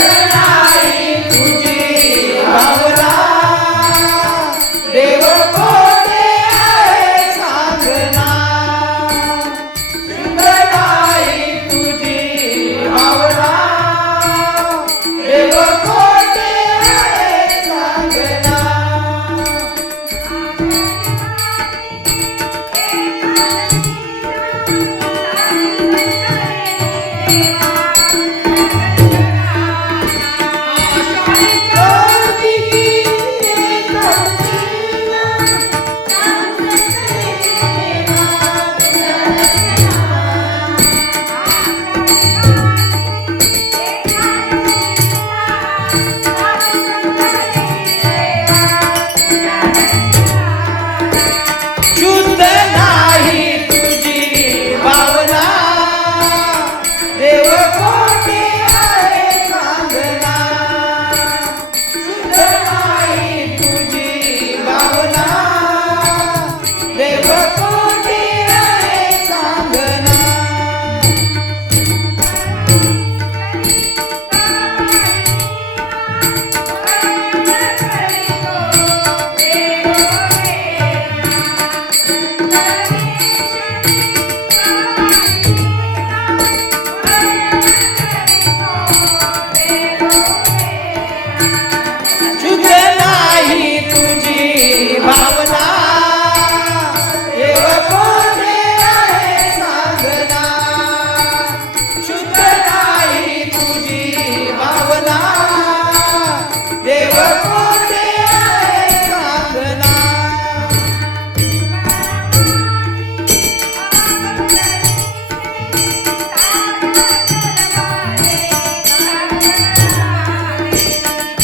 नाही देव